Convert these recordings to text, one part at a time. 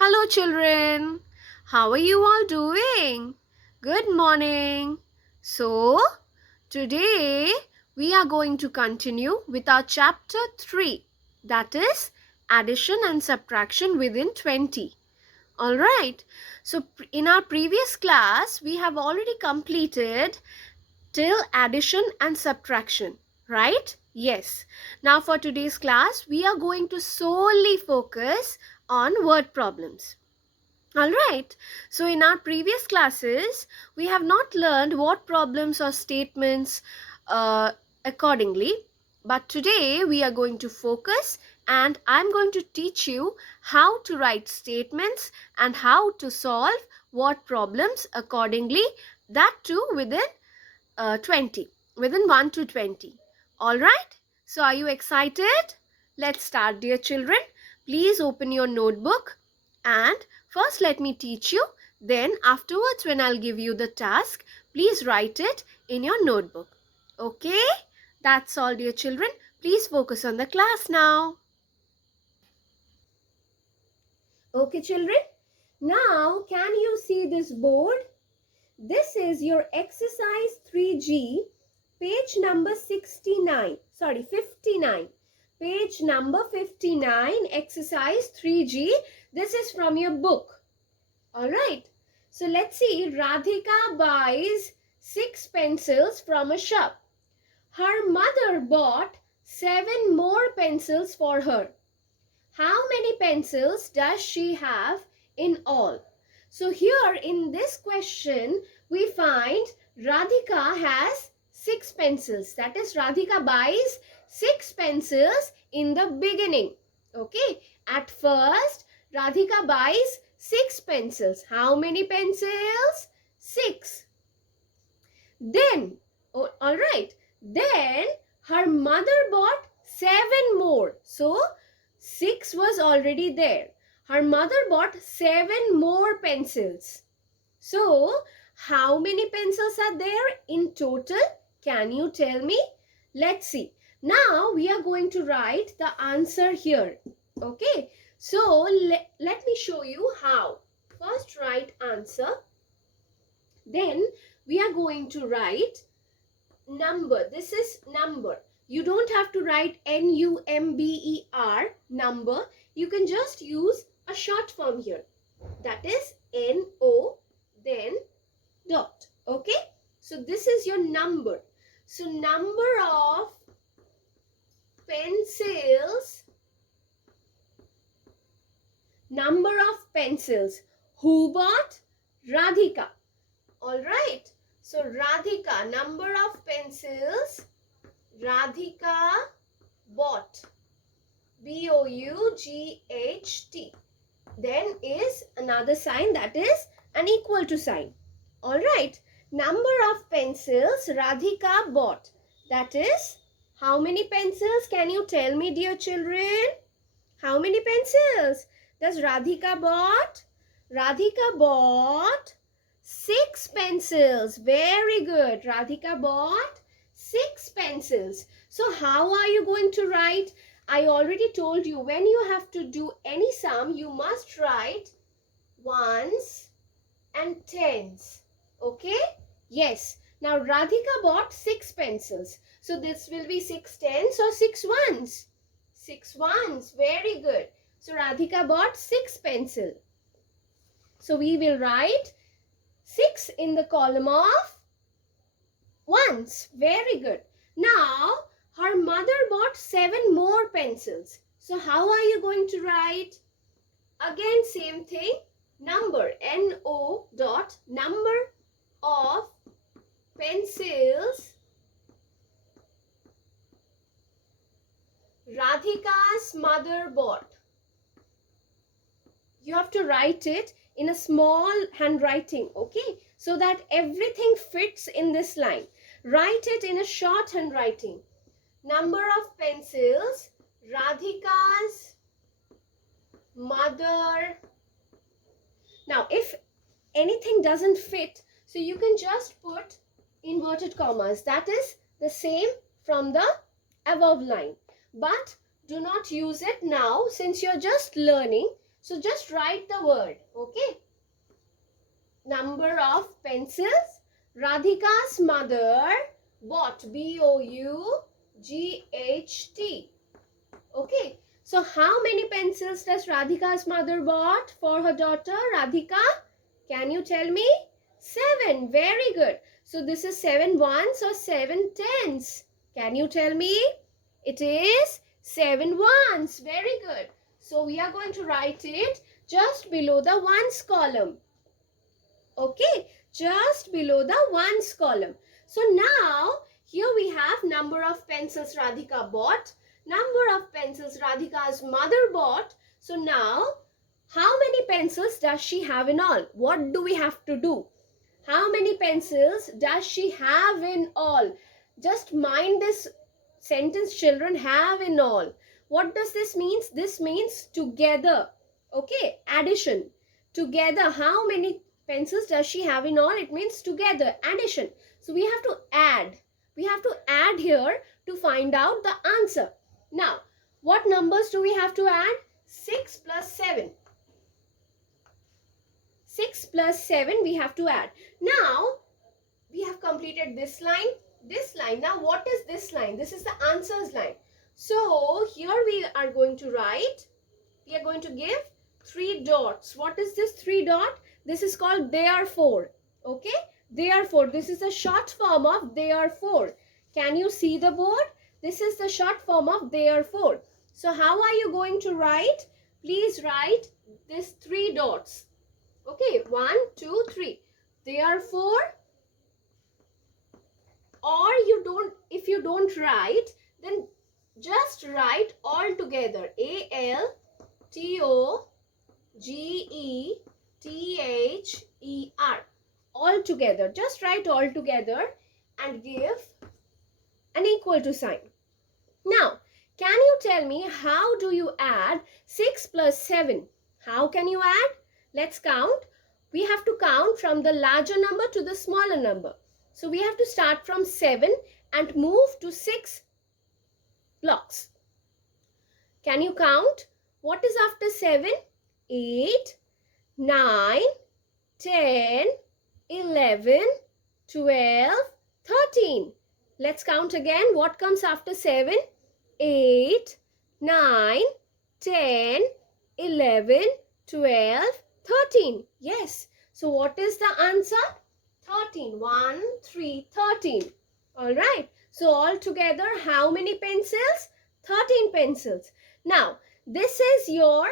Hello, children. How are you all doing? Good morning. So, today we are going to continue with our chapter 3, that is addition and subtraction within 20. Alright, so in our previous class, we have already completed till addition and subtraction, right? Yes. Now, for today's class, we are going to solely focus on word problems. Alright, so in our previous classes, we have not learned what problems or statements uh, accordingly, but today we are going to focus and I'm going to teach you how to write statements and how to solve what problems accordingly, that too within 20, within 1 to 20. Alright, so are you excited? Let's start, dear children. Please open your notebook and first let me teach you. Then afterwards when I'll give you the task, please write it in your notebook. Okay? That's all, dear children. Please focus on the class now. Okay, children. Now, can you see this board? This is your exercise 3G, page number 59. Page number 59, exercise 3G. This is from your book. Alright. So let's see. Radhika buys 6 pencils from a shop. Her mother bought 7 more pencils for her. How many pencils does she have in all? So here in this question, we find Radhika has 6 pencils. That is, Radhika buys 6 pencils in the beginning. Okay. At first, Radhika buys 6 pencils. How many pencils? 6. Then, alright. Then her mother bought 7 more. So, 6 was already there. Her mother bought 7 more pencils. So, how many pencils are there in total? Can you tell me? Let's see. Now, we are going to write the answer here. Okay. So, let me show you how. First, write answer. Then, we are going to write number. This is number. You don't have to write N-U-M-B-E-R, number. You can just use a short form here. That is N-O, then dot. Okay? So this is your number. So number of pencils. Number of pencils. Who bought? Radhika. Alright. So Radhika, number of pencils Radhika bought. B-O-U-G-H-T. Then is another sign, that is an equal to sign. Alright. Number of pencils Radhika bought. That is, how many pencils? Can you tell me, dear children? How many pencils does Radhika bought? Radhika bought 6 pencils. Very good. Radhika bought 6 pencils. So how are you going to write? I already told you, when you have to do any sum, you must write ones and tens. Okay? Yes. Now Radhika bought 6 pencils. So this will be 6 tens or 6 ones. 6 ones. Very good. So Radhika bought 6 pencils. So we will write 6 in the column of ones. Very good. Now, her mother bought 7 more pencils. So, how are you going to write? Again, same thing. Number, N-O dot, number of pencils Radhika's mother bought. You have to write it in a small handwriting, okay? So that everything fits in this line. Write it in a short handwriting. Number of pencils Radhika's mother. Now, if anything doesn't fit, so you can just put inverted commas. That is the same from the above line. But do not use it now since you're just learning. So just write the word, okay? Number of pencils. Radhika's mother bought, B-O-U-G-H-T. Okay, so how many pencils does Radhika's mother bought for her daughter Radhika? Can you tell me? 7. Very good. So this is 7 ones or 7 tens. Can you tell me? It is 7 ones. Very good. So we are going to write it just below the ones column. Okay, just below the ones column. So now here we have number of pencils Radhika bought, number of pencils Radhika's mother bought. So now how many pencils does she have in all? What do we have to do? How many pencils does she have in all? Just mind this sentence, children. Have in all. What does this mean? This means together. Okay, addition. Together, how many pencils does she have in all? It means together, addition. So we have to add. We have to add here to find out the answer. Now, what numbers do we have to add? 6 plus 7. 6 plus 7 we have to add. Now, we have completed this line, this line. Now, what is this line? This is the answers line. So, here we are going to write, we are going to give 3 dots. What is this 3 dot? This is called therefore. Okay? Therefore, this is the short form of therefore. Can you see the board? This is the short form of therefore. So, how are you going to write? Please write this 3 dots. Okay, 1, 2, 3. Therefore, or you don't, if you don't write, then just write all together. ALTOGETHER. All together. Just write all together and give an equal to sign. Now, can you tell me how do you add 6 plus 7? How can you add? Let's count. We have to count from the larger number to the smaller number. So we have to start from 7 and move to 6 blocks. Can you count? What is after 7? 8, 9, 10, 11, 12, 13. Let's count again. What comes after 7? 8, 9, 10, 11, 12, 13. Yes. So what is the answer? 13. 1, 3, 13. All right. So all together, how many pencils? 13 pencils. Now, this is your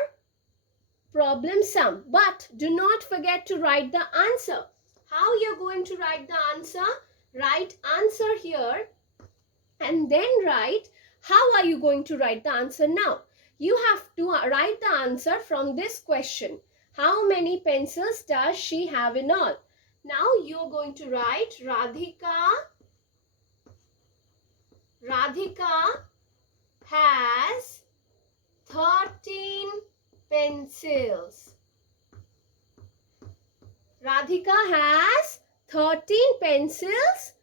problem sum. But do not forget to write the answer. How you're going to write the answer? Write answer here and then write how are you going to write the answer now. You have to write the answer from this question. How many pencils does she have in all? Now you're going to write Radhika has 13 pencils. Radhika has 13 pencils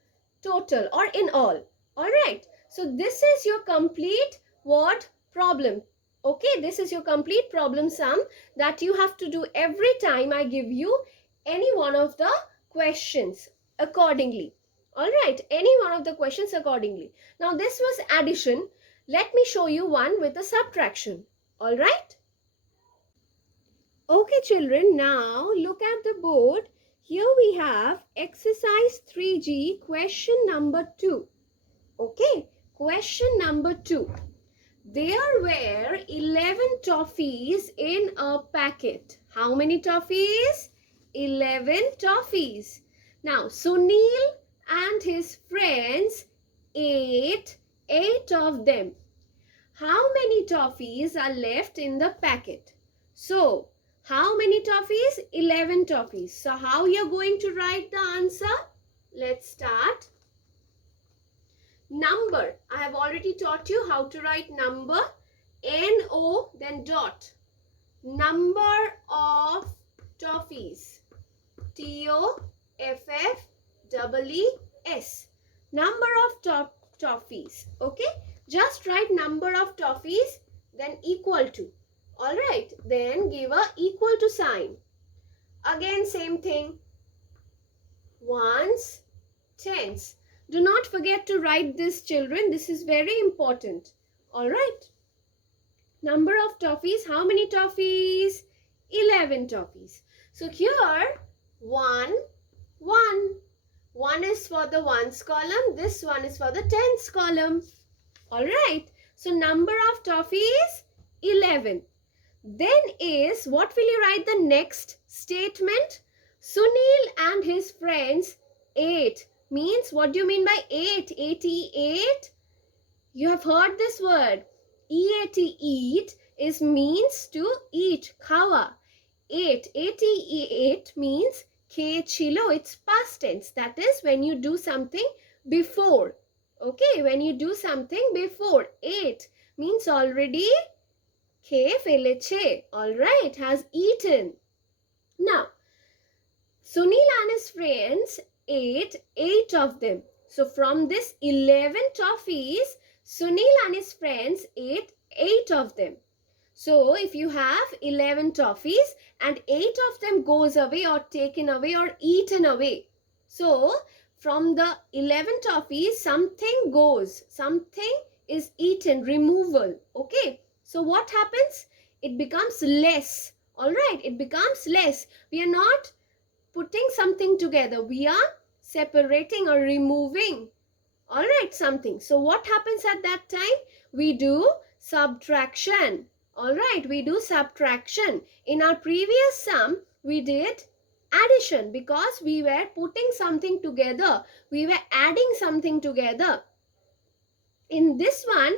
total or in all. Alright. So this is your complete word problem. Okay. This is your complete problem sum that you have to do every time I give you any one of the questions accordingly. Alright. Any one of the questions accordingly. Now this was addition. Let me show you one with a subtraction. Alright. Okay children, now look at the board. Here we have exercise 3G question number 2. Okay, question number 2. There were 11 toffees in a packet. How many toffees? 11 toffees. Now Sunil and his friends ate 8 of them. How many toffees are left in the packet? So, how many toffees? 11 toffees. So, how you're going to write the answer? Let's start. Number. I have already taught you how to write number. N-O, then dot. Number of toffees. T-O-F-F-E-E-S. Number of toffees. Okay. Just write number of toffees, then equal to. Alright, then give a equal to sign. Again same thing. Ones, tens. Do not forget to write this, children. This is very important. Alright. Number of toffees. How many toffees? 11 toffees. So here 1, 1. 1 is for the ones column. This one is for the tens column. Alright. So number of toffees 11. Then is, what will you write the next statement? Sunil and his friends ate. Means, what do you mean by 8? 88? You have heard this word. EAT, eat, is means to eat. Khawa. 8. 88 means chilo. It's past tense. That is when you do something before. Okay, when you do something before. 8 means already K feleche. Alright, has eaten. Now, Sunil and his friends ate 8 of them. So from this 11 toffees, Sunil and his friends ate 8 of them. So if you have 11 toffees and 8 of them goes away or taken away or eaten away. So from the 11 toffees, something goes, something is eaten, removal. Okay. So what happens? It becomes less. Alright, it becomes less. We are not putting something together. We are separating or removing. Alright, something. So what happens at that time? We do subtraction. Alright, we do subtraction. In our previous sum, we did addition because we were putting something together. We were adding something together. In this one,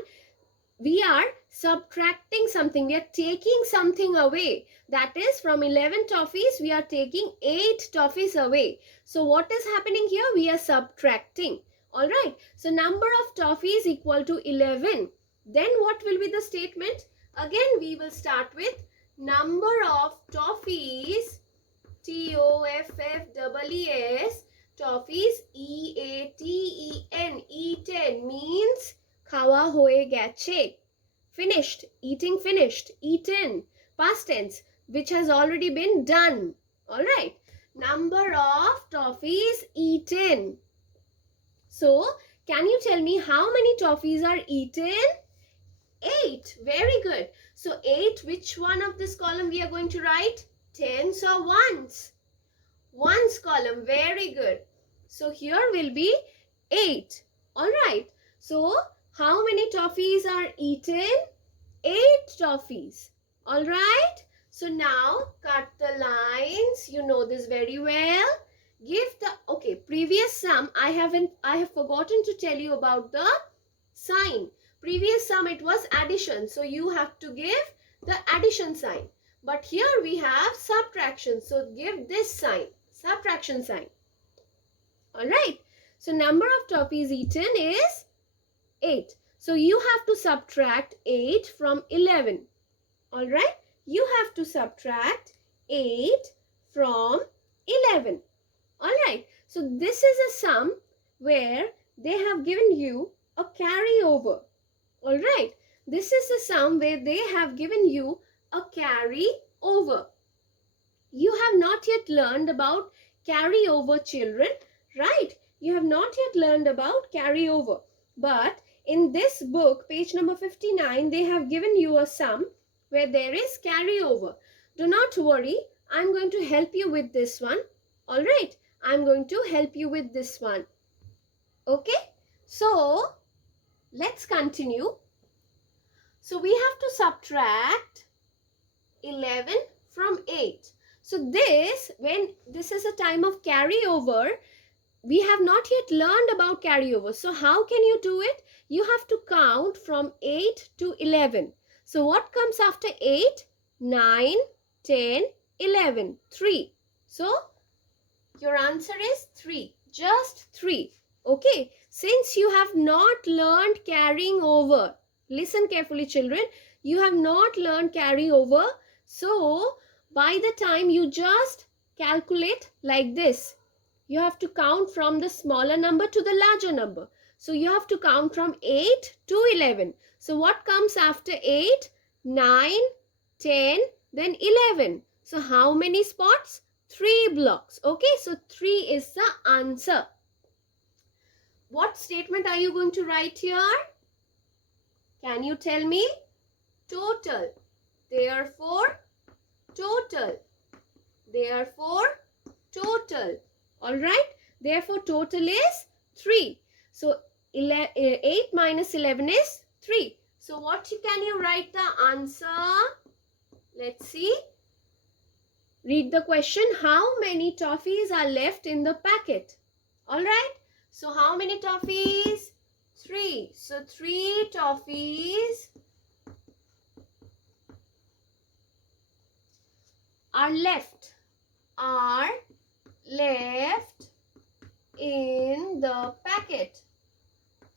we are subtracting something. We are taking something away. That is, from 11 toffees, we are taking 8 toffees away. So what is happening here? We are subtracting. Alright. So number of toffees equal to 11. Then what will be the statement? Again, we will start with number of toffees. Toffees. Toffees. EATEN. Eaten means খাওয়া হয়ে গেছে. Finished. Eating finished. Eaten. Past tense. Which has already been done. Alright. Number of toffees eaten. So, can you tell me how many toffees are eaten? 8. Very good. So, 8. Which one of this column we are going to write? Tens or ones? Ones column. Very good. So, here will be 8. Alright. So, how many toffees are eaten? 8 toffees. Alright. So now cut the lines. You know this very well. Give the, okay, previous sum, I have forgotten to tell you about the sign. Previous sum, it was addition. So you have to give the addition sign. But here we have subtraction. So give this sign, subtraction sign. Alright. So number of toffees eaten is 8. So you have to subtract 8 from 11. Alright. You have to subtract 8 from 11. Alright. So this is a sum where they have given you a carryover. Alright. This is a sum where they have given you a carryover. You have not yet learned about carryover, children. Right. You have not yet learned about carryover. But in this book, page number 59, they have given you a sum where there is carryover. Do not worry. I'm going to help you with this one. Alright. I'm going to help you with this one. Okay. So, let's continue. So, we have to subtract 11 from 8. So, when this is a time of carryover, we have not yet learned about carryover. So, how can you do it? You have to count from 8 to 11. So, what comes after 8? 9, 10, 11. 3. So, your answer is 3. Just 3. Okay. Since you have not learned carrying over. Listen carefully, children. You have not learned carryover. So, by the time you just calculate like this, you have to count from the smaller number to the larger number. So, you have to count from 8 to 11. So, what comes after 8? 9, 10, then 11. So how many spots? 3 blocks. Okay, so 3 is the answer. What statement are you going to write here? Can you tell me? Total. Therefore, total. Therefore, total. Alright? Therefore, total is 3. So, 8 minus 11 is 3. So, what can you write the answer? Let's see. Read the question. How many toffees are left in the packet? Alright? So, how many toffees? 3. So, 3 toffees are left in the packet.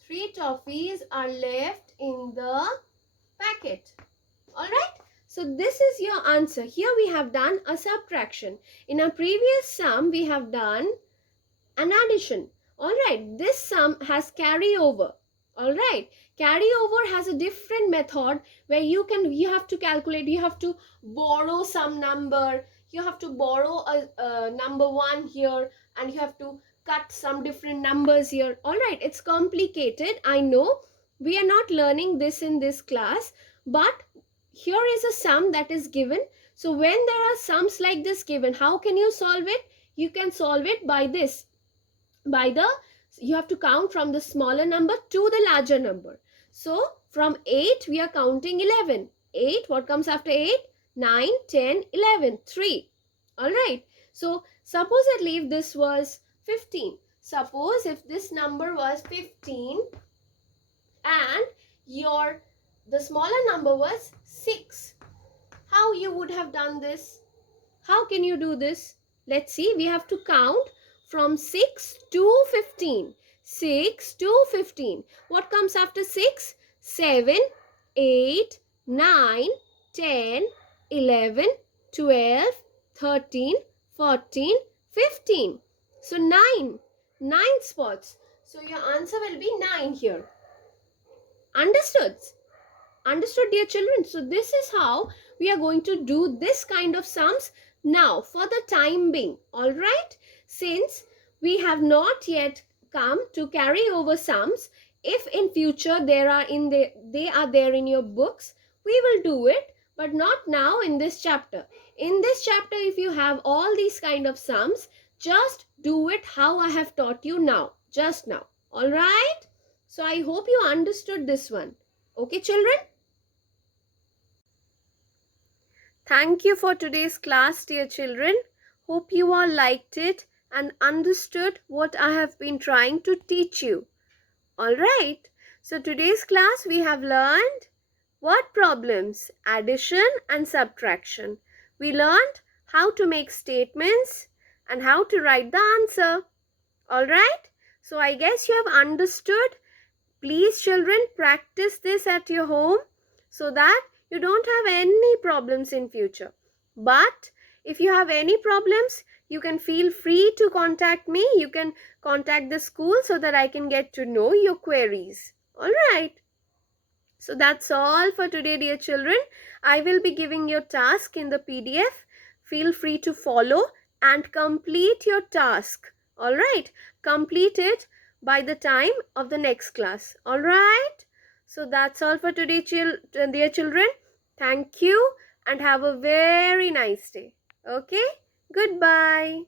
3 toffees are left in the packet. Alright? So this is your answer. Here we have done a subtraction. In our previous sum, we have done an addition. Alright? This sum has carryover. Alright? Carryover has a different method where you have to calculate, you have to borrow some number, you have to borrow a number 1 here, and you have to cut some different numbers here. Alright, it's complicated. I know we are not learning this in this class, but here is a sum that is given. So when there are sums like this given, how can you solve it? You can solve it by this. You have to count from the smaller number to the larger number. So from 8 we are counting 11. 8, what comes after 8? 9, 10, 11, 3. Alright. So supposedly if this was 15. Suppose if this number was 15 and the smaller number was 6. How you would have done this? How can you do this? Let's see. We have to count from 6 to 15. 6 to 15. What comes after 6? 7, 8, 9, 10, 11, 12, 13, 14, 15. So 9. 9 spots. So your answer will be 9 here. Understood? Understood, dear children? So this is how we are going to do this kind of sums now for the time being. Alright? Since we have not yet come to carry over sums, if in future they are there in your books, we will do it, but not now in this chapter. In this chapter, if you have all these kind of sums, just do it how I have taught you now, just now. Alright? So I hope you understood this one. Okay, children? Thank you for today's class, dear children. Hope you all liked it and understood what I have been trying to teach you. Alright, so today's class we have learned what problems? Addition and subtraction. We learned how to make statements and how to write the answer. Alright, so I guess you have understood. Please children, practice this at your home so that you don't have any problems in future. But if you have any problems, you can feel free to contact me. You can contact the school so that I can get to know your queries. Alright. So that's all for today, dear children. I will be giving your task in the PDF. Feel free to follow and complete your task. Alright. Complete it by the time of the next class. Alright. So that's all for today, dear children. Thank you and have a very nice day. Okay. Goodbye.